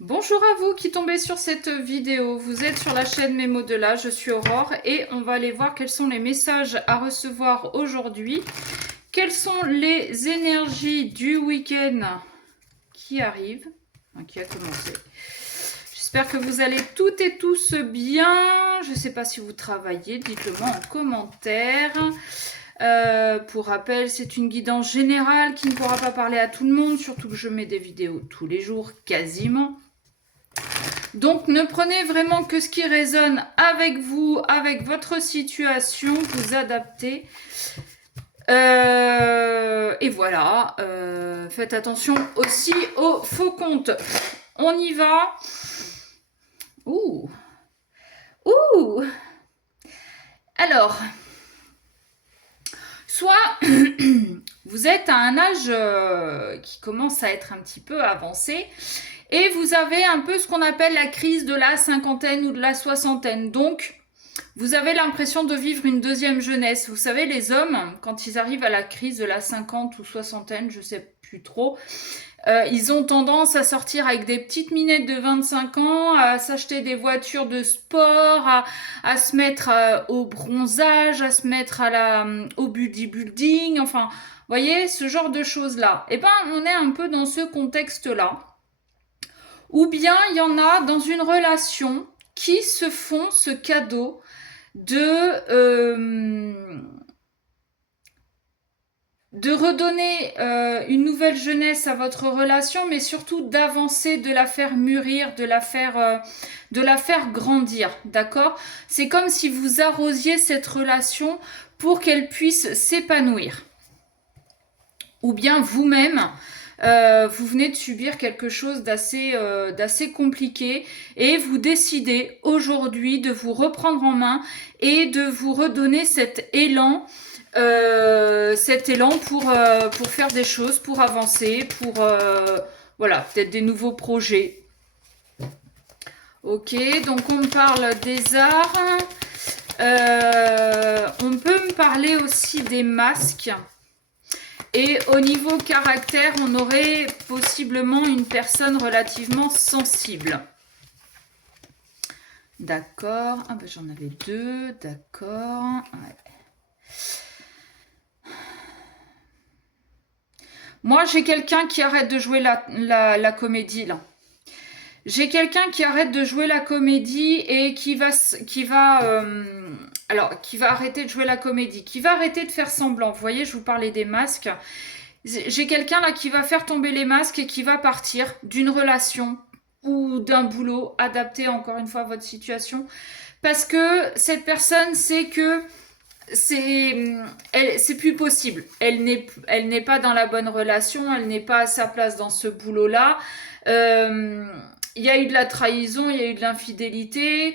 Bonjour à vous qui tombez sur cette vidéo. Vous êtes sur la chaîne Mémo de là, je suis Aurore et on va aller voir quels sont les messages à recevoir aujourd'hui. Quelles sont les énergies du week-end qui arrive, qui a commencé. J'espère que vous allez toutes et tous bien. Je ne sais pas si vous travaillez, dites-le moi en commentaire. Pour rappel, c'est une guidance générale qui ne pourra pas parler à tout le monde, surtout que je mets des vidéos tous les jours, quasiment. Donc ne prenez vraiment que ce qui résonne avec vous, avec votre situation, vous adaptez. Et voilà, faites attention aussi aux faux comptes. On y va. Ouh. Ouh. Alors, soit vous êtes à un âge qui commence à être un petit peu avancé, et vous avez un peu ce qu'on appelle la crise de la cinquantaine ou de la soixantaine. Donc, vous avez l'impression de vivre une deuxième jeunesse. Vous savez, les hommes, quand ils arrivent à la crise de la cinquante ou soixantaine, je sais plus trop, ils ont tendance à sortir avec des petites minettes de 25 ans, à s'acheter des voitures de sport, à se mettre au bronzage, à se mettre au bodybuilding, enfin, vous voyez, ce genre de choses-là. Eh ben, on est un peu dans ce contexte-là. Ou bien il y en a dans une relation qui se font ce cadeau de redonner une nouvelle jeunesse à votre relation, mais surtout d'avancer, de la faire mûrir, de la faire grandir, d'accord? C'est comme si vous arrosiez cette relation pour qu'elle puisse s'épanouir. Ou bien vous-même, vous venez de subir quelque chose d'assez compliqué et vous décidez aujourd'hui de vous reprendre en main et de vous redonner cet élan pour faire des choses, pour avancer, pour voilà, peut-être des nouveaux projets. Ok, donc on me parle des arts. On peut me parler aussi des masques. Et au niveau caractère, on aurait possiblement une personne relativement sensible. D'accord. Ah ben j'en avais deux. D'accord. Ouais. Moi, j'ai quelqu'un qui arrête de jouer la comédie, là. J'ai quelqu'un qui arrête de jouer la comédie et qui va arrêter de jouer la comédie, qui va arrêter de faire semblant. Vous voyez, je vous parlais des masques. J'ai quelqu'un là qui va faire tomber les masques et qui va partir d'une relation ou d'un boulot adapté encore une fois à votre situation. Parce que cette personne sait que c'est plus possible. Elle n'est pas dans la bonne relation, elle n'est pas à sa place dans ce boulot-là. Il y a eu de la trahison, il y a eu de l'infidélité.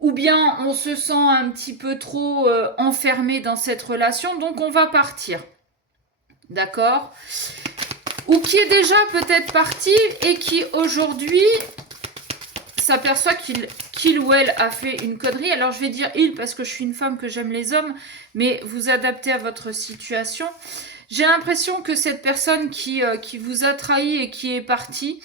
Ou bien on se sent un petit peu trop enfermé dans cette relation, donc on va partir. D'accord? Ou qui est déjà peut-être parti et qui aujourd'hui s'aperçoit qu'il ou elle a fait une connerie. Alors je vais dire il parce que je suis une femme, que j'aime les hommes, mais vous adaptez à votre situation. J'ai l'impression que cette personne qui vous a trahi et qui est partie,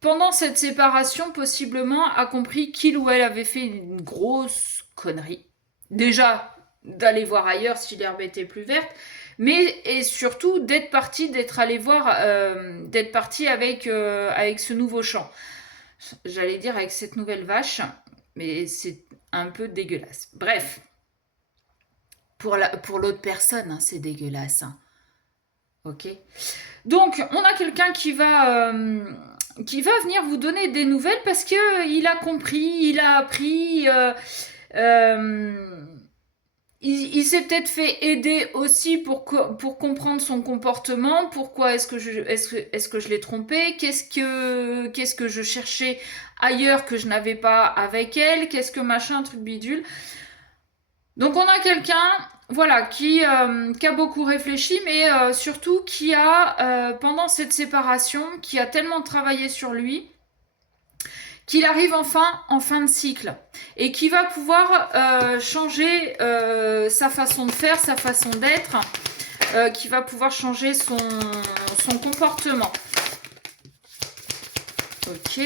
pendant cette séparation, possiblement, a compris qu'il ou elle avait fait une grosse connerie. Déjà, d'aller voir ailleurs si l'herbe était plus verte, mais et surtout d'être parti, d'être allé voir, d'être parti avec ce nouveau champ. J'allais dire avec cette nouvelle vache, mais c'est un peu dégueulasse. Bref, pour l'autre personne, hein, c'est dégueulasse. Hein. Ok. Donc, on a quelqu'un qui va venir vous donner des nouvelles parce que il a compris, il a appris. Il s'est peut-être fait aider aussi pour comprendre son comportement. Pourquoi est-ce que je l'ai trompé? Qu'est-ce que je cherchais ailleurs que je n'avais pas avec elle? Qu'est-ce que machin, truc bidule? Donc on a quelqu'un, voilà, qui a beaucoup réfléchi, mais surtout qui a, pendant cette séparation, qui a tellement travaillé sur lui, qu'il arrive enfin en fin de cycle et qui va pouvoir changer sa façon de faire, sa façon d'être, qui va pouvoir changer son comportement. Ok.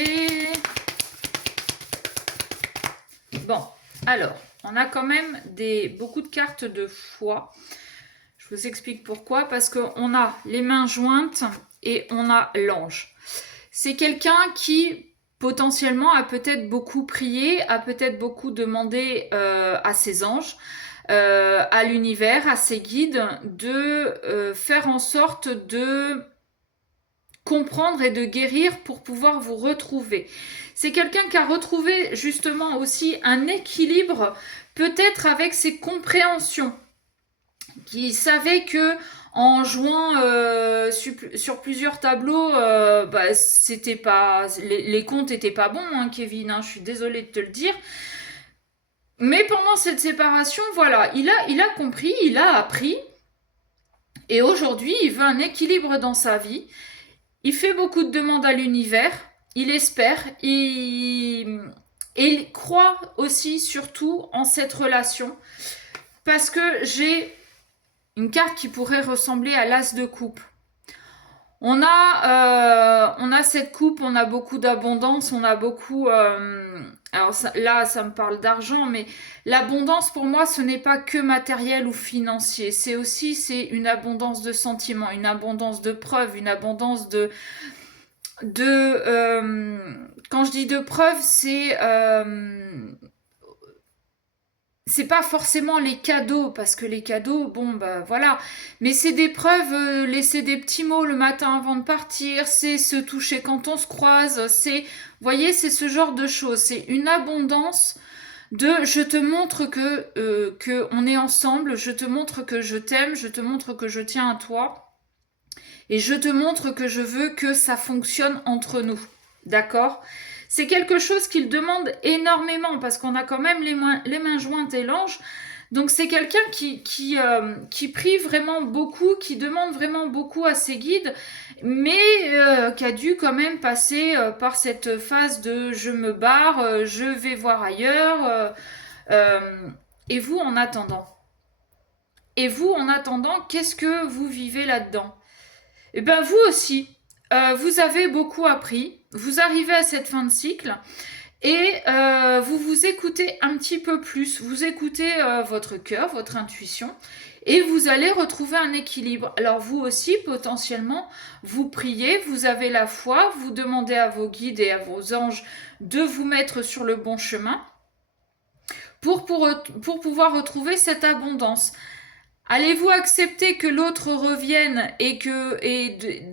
Bon, alors, on a quand même beaucoup de cartes de foi. Je vous explique pourquoi. Parce qu'on a les mains jointes et on a l'ange. C'est quelqu'un qui potentiellement a peut-être beaucoup prié, a peut-être beaucoup demandé à ses anges, à l'univers, à ses guides, de faire en sorte de comprendre et de guérir pour pouvoir vous retrouver. C'est quelqu'un qui a retrouvé justement aussi un équilibre, peut-être avec ses compréhensions, qui savait que en jouant sur plusieurs tableaux, c'était pas les comptes étaient pas bons, hein, Kevin. Hein, je suis désolée de te le dire. Mais pendant cette séparation, voilà, il a compris, il a appris, et aujourd'hui, il veut un équilibre dans sa vie. Il fait beaucoup de demandes à l'univers, il espère, et il croit aussi surtout en cette relation, parce que j'ai une carte qui pourrait ressembler à l'as de coupe. On a cette coupe, on a beaucoup d'abondance, on a beaucoup... alors là, ça me parle d'argent, mais l'abondance, pour moi, ce n'est pas que matériel ou financier. C'est une abondance de sentiments, une abondance de preuves, une abondance quand je dis de preuves, c'est pas forcément les cadeaux, parce que les cadeaux, bon, bah voilà. Mais c'est des preuves, laisser des petits mots le matin avant de partir, c'est se toucher quand on se croise, vous voyez, c'est ce genre de choses. C'est une abondance de je te montre que on est ensemble, je te montre que je t'aime, je te montre que je tiens à toi, et je te montre que je veux que ça fonctionne entre nous. D'accord ? C'est quelque chose qu'il demande énormément parce qu'on a quand même les mains jointes et l'ange. Donc c'est quelqu'un qui prie vraiment beaucoup, qui demande vraiment beaucoup à ses guides, mais qui a dû quand même passer par cette phase de je me barre, je vais voir ailleurs. Et vous en attendant qu'est-ce que vous vivez là-dedans? Eh bien vous aussi, vous avez beaucoup appris. Vous arrivez à cette fin de cycle et vous vous écoutez un petit peu plus. Vous écoutez votre cœur, votre intuition et vous allez retrouver un équilibre. Alors vous aussi, potentiellement, vous priez, vous avez la foi, vous demandez à vos guides et à vos anges de vous mettre sur le bon chemin pour pouvoir retrouver cette abondance. Allez-vous accepter que l'autre revienne et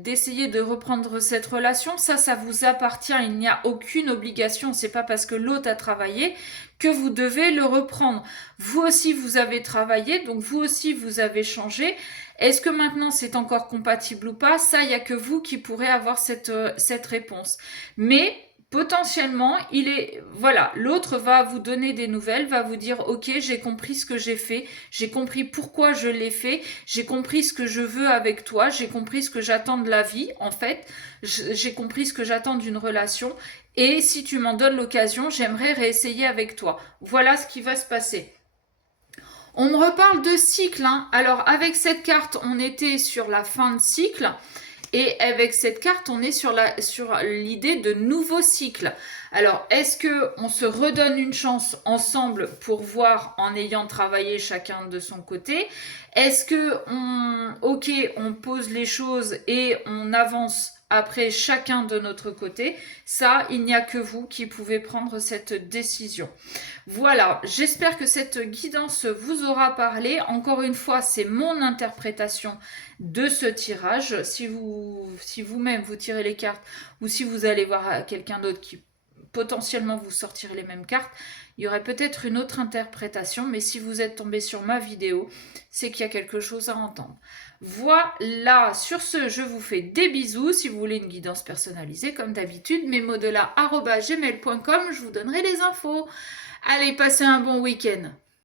d'essayer de reprendre cette relation? Ça vous appartient. Il n'y a aucune obligation. C'est pas parce que l'autre a travaillé que vous devez le reprendre. Vous aussi, vous avez travaillé, donc vous aussi, vous avez changé. Est-ce que maintenant c'est encore compatible ou pas? Ça, il n'y a que vous qui pourrez avoir cette réponse. Mais potentiellement, l'autre va vous donner des nouvelles, va vous dire ok, j'ai compris ce que j'ai fait, j'ai compris pourquoi je l'ai fait, j'ai compris ce que je veux avec toi, j'ai compris ce que j'attends de la vie, en fait, j'ai compris ce que j'attends d'une relation, et si tu m'en donnes l'occasion, j'aimerais réessayer avec toi. Voilà ce qui va se passer. On me reparle de cycle, hein. Alors avec cette carte, on était sur la fin de cycle. Et avec cette carte, on est sur l'idée de nouveau cycle. Alors, est-ce qu'on se redonne une chance ensemble pour voir en ayant travaillé chacun de son côté? Est-ce on pose les choses et on avance après chacun de notre côté? Ça, il n'y a que vous qui pouvez prendre cette décision. Voilà, j'espère que cette guidance vous aura parlé. Encore une fois, c'est mon interprétation de ce tirage. Si vous-même vous tirez les cartes ou si vous allez voir quelqu'un d'autre qui potentiellement vous sortirez les mêmes cartes, il y aurait peut-être une autre interprétation, mais si vous êtes tombé sur ma vidéo, c'est qu'il y a quelque chose à entendre. Voilà, sur ce, je vous fais des bisous. Si vous voulez une guidance personnalisée, comme d'habitude, mesmots-de-la@gmail.com, je vous donnerai les infos. Allez, passez un bon week-end.